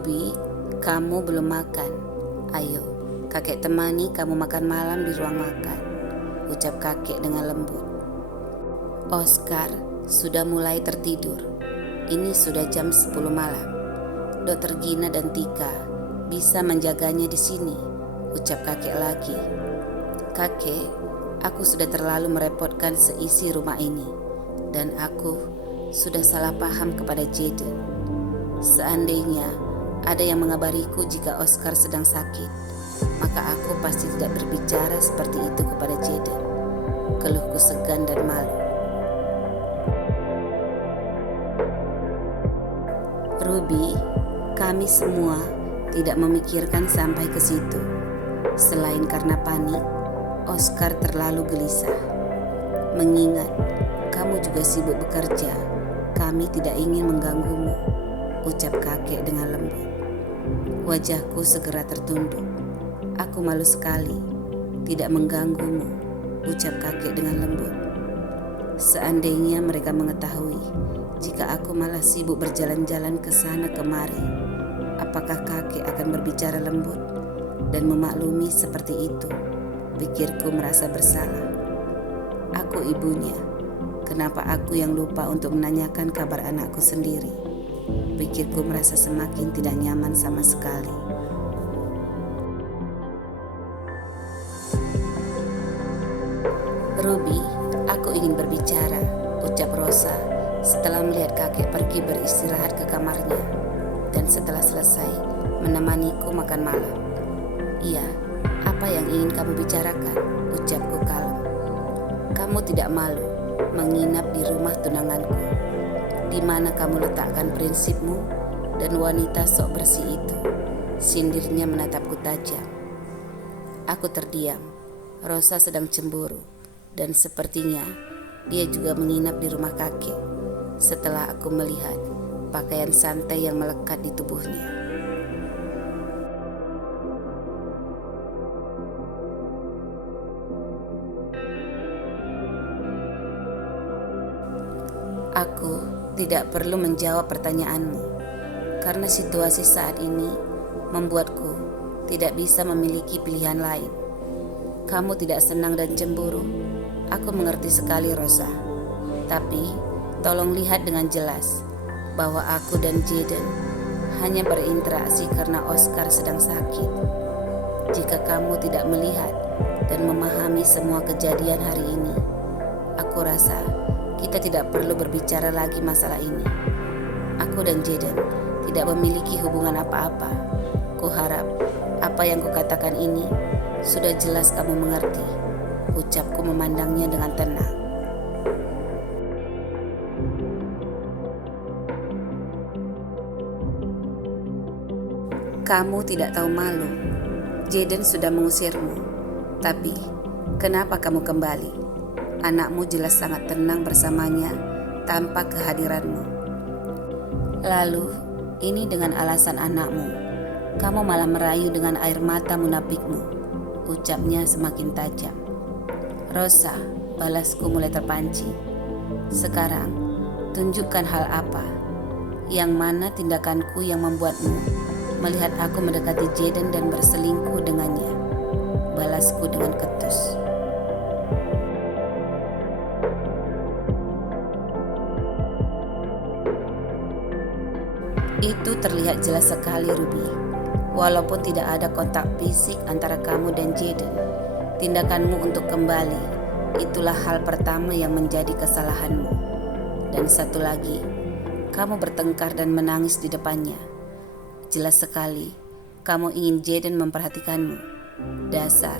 Ruby, kamu belum makan. Ayo, kakek temani kamu makan malam di ruang makan, ucap kakek dengan lembut. Oscar sudah mulai tertidur. Ini sudah jam 10 malam. Dokter Gina dan Tika bisa menjaganya di sini, ucap kakek lagi. Kakek, aku sudah terlalu merepotkan seisi rumah ini, dan aku sudah salah paham kepada Jaden. Seandainya ada yang mengabariku jika Oscar sedang sakit, maka aku pasti tidak berbicara seperti itu kepada Jaden. Keluhku segan dan malu. Ruby, kami semua tidak memikirkan sampai ke situ. Selain karena panik, Oscar terlalu gelisah. Mengingat kamu juga sibuk bekerja, kami tidak ingin mengganggumu, ucap kakek dengan lembut. Wajahku segera tertunduk. Aku malu sekali tidak mengganggumu, ucap kakek dengan lembut. Seandainya mereka mengetahui jika aku malah sibuk berjalan-jalan ke sana kemari, apakah kakek akan berbicara lembut dan memaklumi seperti itu? Pikirku merasa bersalah. Aku ibunya. Kenapa aku yang lupa untuk menanyakan kabar anakku sendiri? Pikirku merasa semakin tidak nyaman sama sekali. Ruby, aku ingin berbicara, ucap Rosa setelah melihat kakek pergi beristirahat ke kamarnya dan setelah selesai menemaniku makan malam. Iya, apa yang ingin kamu bicarakan? Ucapku kalem. Kamu tidak malu menginap di rumah tunanganku? Di mana kamu letakkan prinsipmu dan wanita sok bersih itu? Sindirnya menatapku tajam. Aku terdiam. Rosa sedang cemburu dan sepertinya dia juga menginap di rumah kakek. Setelah aku melihat pakaian santai yang melekat di tubuhnya. Aku tidak perlu menjawab pertanyaanmu, karena situasi saat ini membuatku tidak bisa memiliki pilihan lain. Kamu tidak senang dan cemburu. Aku mengerti sekali, Rosa. Tapi tolong lihat dengan jelas bahwa aku dan Jaden hanya berinteraksi karena Oscar sedang sakit. Jika kamu tidak melihat dan memahami semua kejadian hari ini, aku rasa kita tidak perlu berbicara lagi masalah ini. Aku dan Jaden tidak memiliki hubungan apa-apa. Kuharap apa yang kukatakan ini sudah jelas kamu mengerti, ucapku memandangnya dengan tenang. Kamu tidak tahu malu. Jaden sudah mengusirmu. Tapi kenapa kamu kembali? Anakmu jelas sangat tenang bersamanya tanpa kehadiranmu. Lalu, ini dengan alasan anakmu, kamu malah merayu dengan air mata munafikmu, ucapnya semakin tajam. Rosa, balasku mulai terpancing. Sekarang, tunjukkan hal apa? Yang mana tindakanku yang membuatmu melihat aku mendekati Jaden dan berselingkuh dengannya? Balasku dengan ketus. Itu terlihat jelas sekali, Ruby. Walaupun tidak ada kontak fisik antara kamu dan Jaden, tindakanmu untuk kembali itulah hal pertama yang menjadi kesalahanmu. Dan satu lagi, kamu bertengkar dan menangis di depannya. Jelas sekali, kamu ingin Jaden memperhatikanmu. Dasar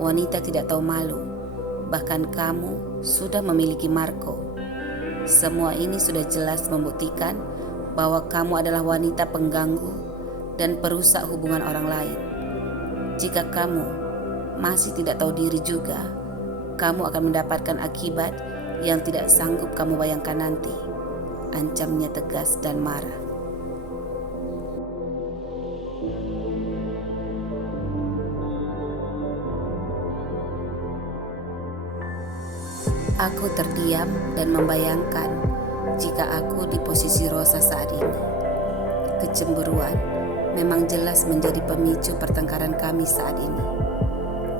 wanita tidak tahu malu. Bahkan kamu sudah memiliki Marco. Semua ini sudah jelas membuktikan bahwa kamu adalah wanita pengganggu dan perusak hubungan orang lain. Jika kamu masih tidak tahu diri juga, kamu akan mendapatkan akibat yang tidak sanggup kamu bayangkan nanti. Ancamnya tegas dan marah. Aku terdiam dan membayangkan jika aku di posisi Rosa saat ini. Kecemburuan memang jelas menjadi pemicu pertengkaran kami saat ini.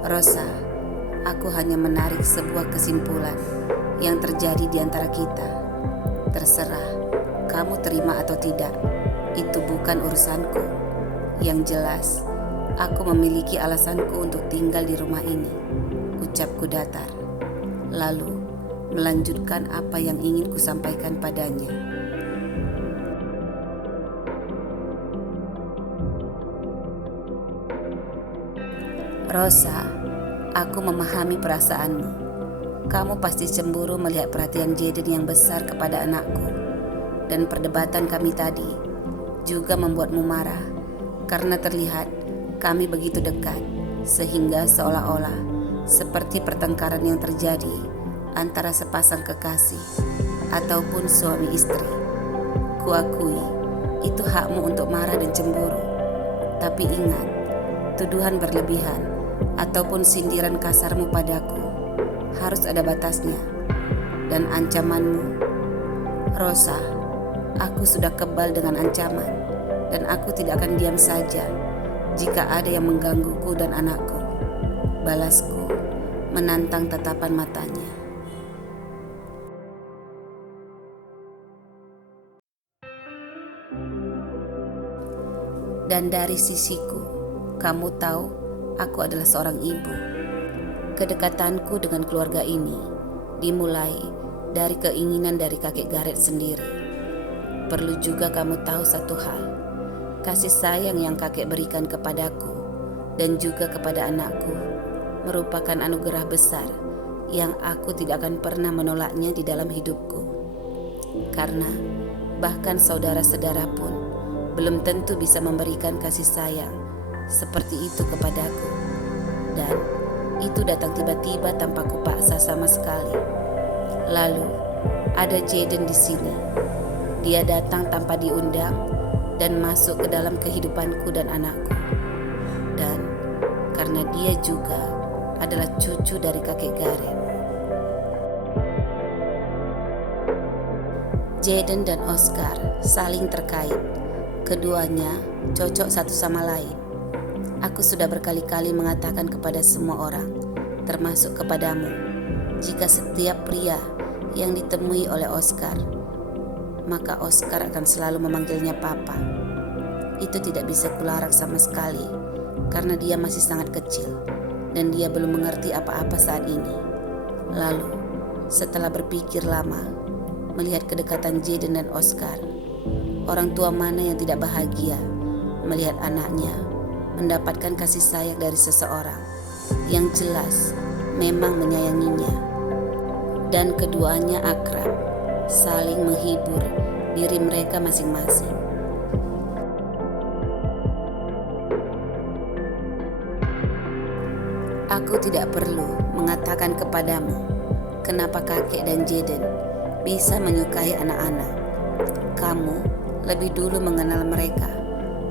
Rosa, aku hanya menarik sebuah kesimpulan yang terjadi di antara kita. Terserah kamu terima atau tidak, itu bukan urusanku. Yang jelas, aku memiliki alasanku untuk tinggal di rumah ini, ucapku datar. Lalu melanjutkan apa yang ingin kusampaikan padanya. Rosa, aku memahami perasaanmu. Kamu pasti cemburu melihat perhatian Jaden yang besar kepada anakku. Dan perdebatan kami tadi juga membuatmu marah karena terlihat kami begitu dekat, sehingga seolah-olah seperti pertengkaran yang terjadi antara sepasang kekasih ataupun suami istri. Kuakui, itu hakmu untuk marah dan cemburu. Tapi ingat, tuduhan berlebihan ataupun sindiran kasarmu padaku harus ada batasnya. Dan ancamanmu, Rosa, aku sudah kebal dengan ancaman, dan aku tidak akan diam saja jika ada yang menggangguku dan anakku. Balasku menantang tatapan matanya. Dan dari sisiku, kamu tahu aku adalah seorang ibu. Kedekatanku dengan keluarga ini dimulai dari keinginan dari kakek Gareth sendiri. Perlu juga kamu tahu satu hal, kasih sayang yang kakek berikan kepadaku dan juga kepada anakku merupakan anugerah besar yang aku tidak akan pernah menolaknya di dalam hidupku. Karena bahkan saudara-saudara pun belum tentu bisa memberikan kasih sayang seperti itu kepadaku. Dan itu datang tiba-tiba tanpa kupaksa sama sekali. Lalu ada Jaden di sini. Dia datang tanpa diundang dan masuk ke dalam kehidupanku dan anakku. Dan karena dia juga adalah cucu dari kakek Gareth. Jaden dan Oscar saling terkait. Keduanya cocok satu sama lain. Aku sudah berkali-kali mengatakan kepada semua orang, termasuk kepadamu, jika setiap pria yang ditemui oleh Oscar, maka Oscar akan selalu memanggilnya Papa. Itu tidak bisa kularang sama sekali, karena dia masih sangat kecil dan dia belum mengerti apa-apa saat ini. Lalu, setelah berpikir lama, melihat kedekatan Jaden dan Oscar, orang tua mana yang tidak bahagia melihat anaknya mendapatkan kasih sayang dari seseorang yang jelas memang menyayanginya. Dan keduanya akrab, saling menghibur diri mereka masing-masing. Aku tidak perlu mengatakan kepadamu kenapa kakek dan Jaden bisa menyukai anak-anak. Kamu lebih dulu mengenal mereka,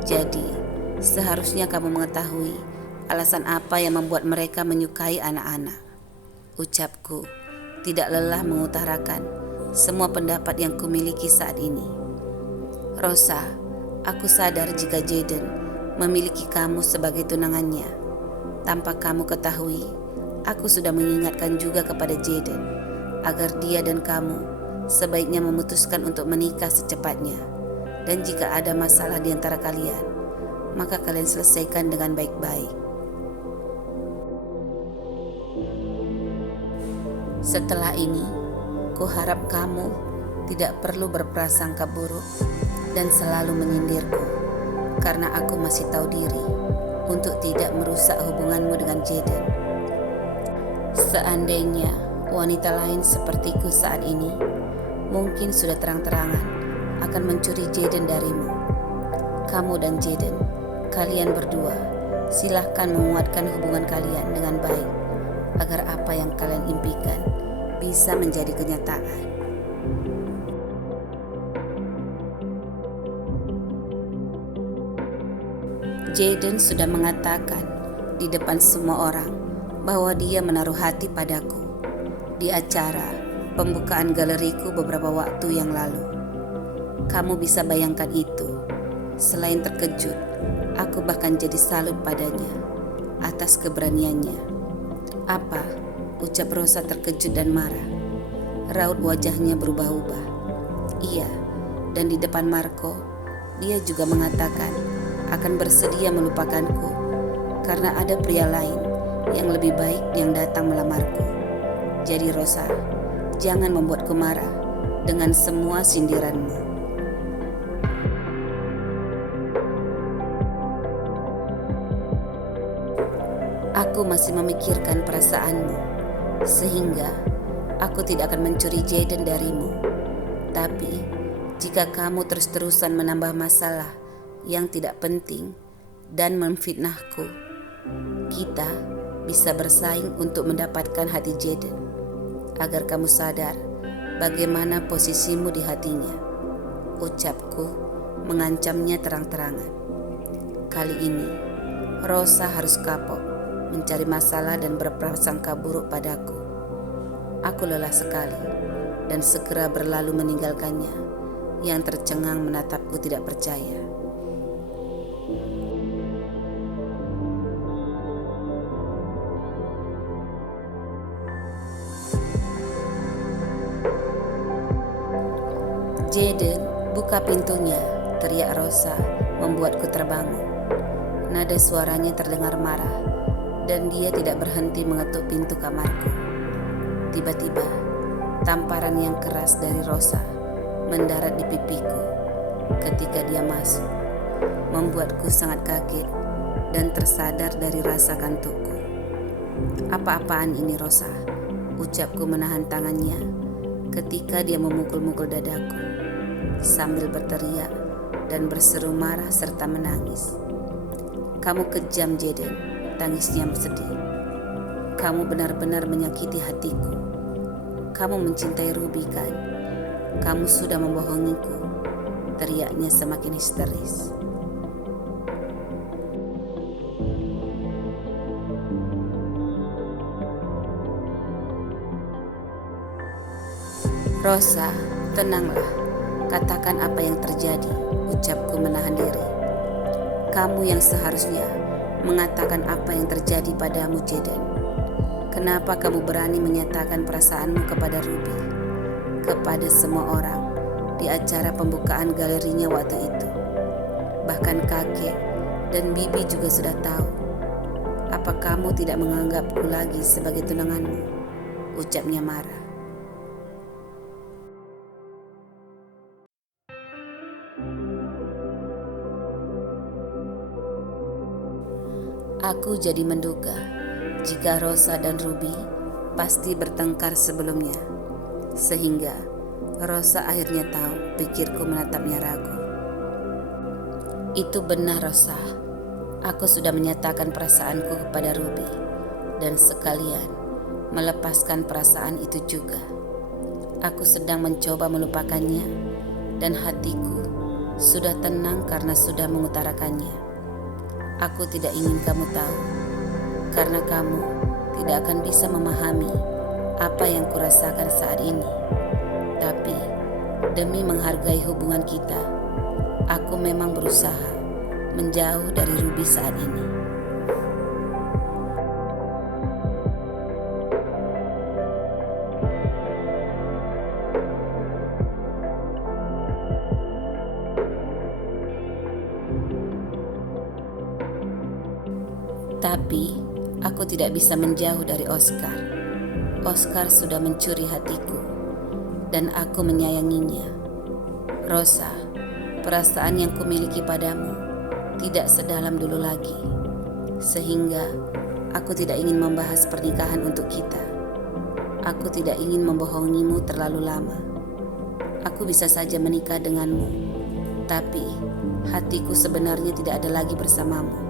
jadi seharusnya kamu mengetahui alasan apa yang membuat mereka menyukai anak-anak. Ucapku tidak lelah mengutarakan semua pendapat yang kumiliki saat ini. Rosa, aku sadar jika Jaden memiliki kamu sebagai tunangannya. Tanpa kamu ketahui, aku sudah mengingatkan juga kepada Jaden agar dia dan kamu sebaiknya memutuskan untuk menikah secepatnya. Dan jika ada masalah di antara kalian, maka kalian selesaikan dengan baik-baik. Setelah ini, kuharap kamu tidak perlu berprasangka buruk dan selalu menyindirku, karena aku masih tahu diri untuk tidak merusak hubunganmu dengan Jaden. Seandainya wanita lain sepertiku saat ini, mungkin sudah terang-terangan akan mencuri Jaden darimu. Kamu dan Jaden, kalian berdua, silahkan menguatkan hubungan kalian dengan baik, agar apa yang kalian impikan bisa menjadi kenyataan. Jaden sudah mengatakan di depan semua orang bahwa dia menaruh hati padaku di acara pembukaan galeriku beberapa waktu yang lalu. Kamu bisa bayangkan itu. Selain terkejut, Aku bahkan jadi salut padanya atas keberaniannya. Apa? Ucap Rosa terkejut dan marah. Raut wajahnya berubah-ubah. Iya, dan di depan Marco, dia juga mengatakan akan bersedia melupakanku karena ada pria lain yang lebih baik yang datang melamarku. Jadi Rosa, jangan membuatku marah dengan semua sindiranmu. Aku masih memikirkan perasaanmu, sehingga aku tidak akan mencuri Jaden darimu. Tapi, jika kamu terus-terusan menambah masalah yang tidak penting dan memfitnahku, kita bisa bersaing untuk mendapatkan hati Jaden, agar kamu sadar bagaimana posisimu di hatinya. Ucapku mengancamnya terang-terangan. Kali ini, Rosa harus kapok mencari masalah dan berprasangka buruk padaku. Aku lelah sekali dan segera berlalu meninggalkannya yang tercengang menatapku tidak percaya. Jaden, buka pintunya, teriak Rosa membuatku terbangun. Nada suaranya terdengar marah dan dia tidak berhenti mengetuk pintu kamarku. Tiba-tiba, tamparan yang keras dari Rosa mendarat di pipiku ketika dia masuk, membuatku sangat kaget dan tersadar dari rasa kantukku. Apa-apaan ini Rosa? Ucapku menahan tangannya ketika dia memukul-mukul dadaku sambil berteriak dan berseru marah serta menangis. Kamu kejam Jaden, tangisnya sedih. Kamu benar-benar menyakiti hatiku. Kamu mencintai Ruby kan? Kamu sudah membohongiku, teriaknya semakin histeris. Rosa, tenanglah. Katakan apa yang terjadi, ucapku menahan diri. Kamu yang seharusnya mengatakan apa yang terjadi padamu, Jaden. Kenapa kamu berani menyatakan perasaanmu kepada Ruby, kepada semua orang di acara pembukaan galerinya waktu itu? Bahkan kakek dan bibi juga sudah tahu. Apa kamu tidak menganggapku lagi sebagai tunanganmu? Ucapnya marah. Aku jadi menduga jika Rosa dan Ruby pasti bertengkar sebelumnya, sehingga Rosa akhirnya tahu pikirku menatapnya ragu. Itu benar Rosa, aku sudah menyatakan perasaanku kepada Ruby dan sekalian melepaskan perasaan itu juga. Aku sedang mencoba melupakannya dan hatiku sudah tenang karena sudah mengutarakannya. Aku tidak ingin kamu tahu, karena kamu tidak akan bisa memahami apa yang kurasakan saat ini. Tapi, demi menghargai hubungan kita, aku memang berusaha menjauh dari Ruby saat ini. Tapi, aku tidak bisa menjauh dari Oscar. Oscar sudah mencuri hatiku, dan aku menyayanginya. Rosa, perasaan yang kumiliki padamu tidak sedalam dulu lagi, sehingga aku tidak ingin membahas pernikahan untuk kita. Aku tidak ingin membohongimu terlalu lama. Aku bisa saja menikah denganmu, tapi hatiku sebenarnya tidak ada lagi bersamamu.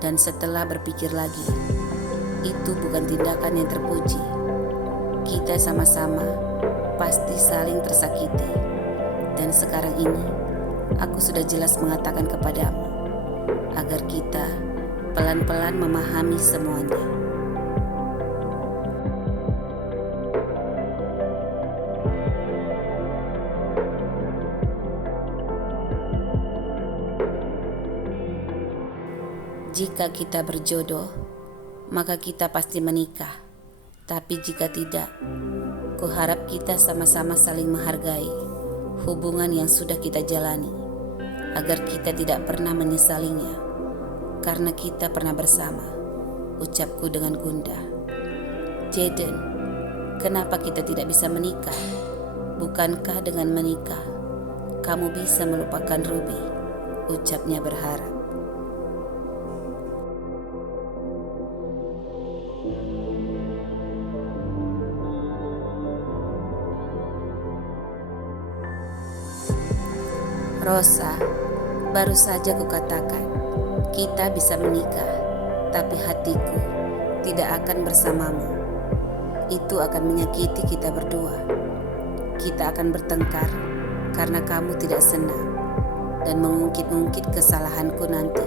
Dan setelah berpikir lagi, itu bukan tindakan yang terpuji. Kita sama-sama pasti saling tersakiti. Dan sekarang ini, aku sudah jelas mengatakan kepadamu, agar kita pelan-pelan memahami semuanya. Jika kita berjodoh, maka kita pasti menikah. Tapi jika tidak, kuharap kita sama-sama saling menghargai hubungan yang sudah kita jalani, agar kita tidak pernah menyesalinya, karena kita pernah bersama, ucapku dengan gundah. Jaden, kenapa kita tidak bisa menikah? Bukankah dengan menikah, kamu bisa melupakan Ruby? Ucapnya berharap. Rosa, baru saja kukatakan, kita bisa menikah, tapi hatiku tidak akan bersamamu. Itu akan menyakiti kita berdua. Kita akan bertengkar karena kamu tidak senang dan mengungkit-ungkit kesalahanku nanti.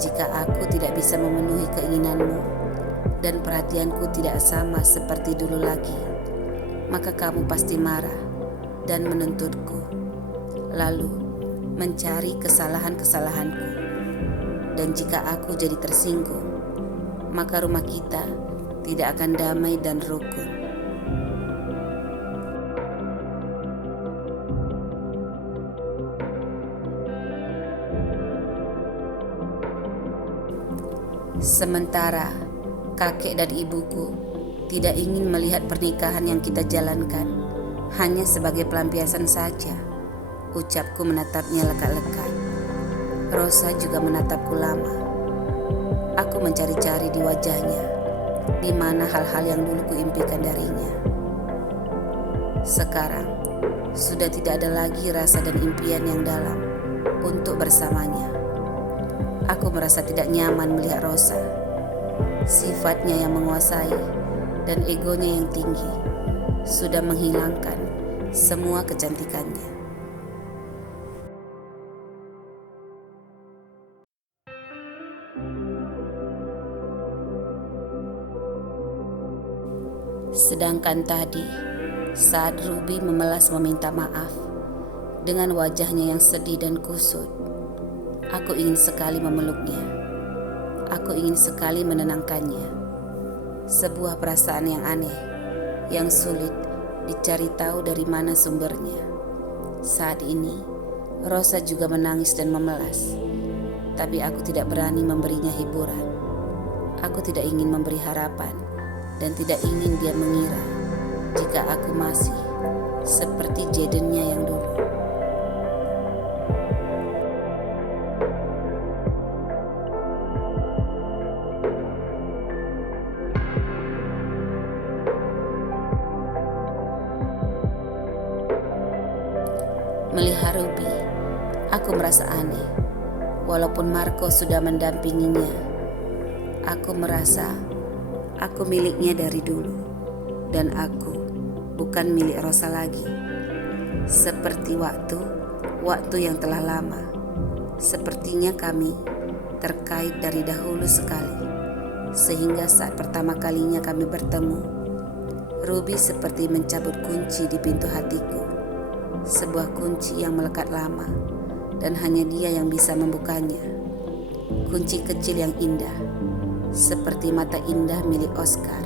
Jika aku tidak bisa memenuhi keinginanmu dan perhatianku tidak sama seperti dulu lagi, maka kamu pasti marah dan menuntutku, lalu mencari kesalahan-kesalahanku. Dan jika aku jadi tersinggung, maka rumah kita tidak akan damai dan rukun. Sementara kakek dan ibuku tidak ingin melihat pernikahan yang kita jalankan hanya sebagai pelampiasan saja, ucapku menatapnya lekat-lekat. Rosa juga menatapku lama. Aku mencari-cari di wajahnya, di mana hal-hal yang dulu kuimpikan darinya. Sekarang sudah tidak ada lagi rasa dan impian yang dalam untuk bersamanya. Aku merasa tidak nyaman melihat Rosa. Sifatnya yang menguasai dan egonya yang tinggi sudah menghilangkan semua kecantikannya. Sedangkan tadi, saat Ruby memelas meminta maaf dengan wajahnya yang sedih dan kusut, aku ingin sekali memeluknya. Aku ingin sekali menenangkannya. Sebuah perasaan yang aneh, yang sulit dicari tahu dari mana sumbernya. Saat ini, Rosa juga menangis dan memelas, tapi aku tidak berani memberinya hiburan. Aku tidak ingin memberi harapan dan tidak ingin dia mengira jika aku masih seperti Jadennya yang dulu. Melihat Ruby, aku merasa aneh. Walaupun Marco sudah mendampinginya, aku merasa aku miliknya dari dulu, dan aku bukan milik Rosa lagi. Seperti waktu yang telah lama. Sepertinya kami terkait dari dahulu sekali, sehingga saat pertama kalinya kami bertemu, Ruby seperti mencabut kunci di pintu hatiku. Sebuah kunci yang melekat lama, dan hanya dia yang bisa membukanya. Kunci kecil yang indah, seperti mata indah milik Oscar.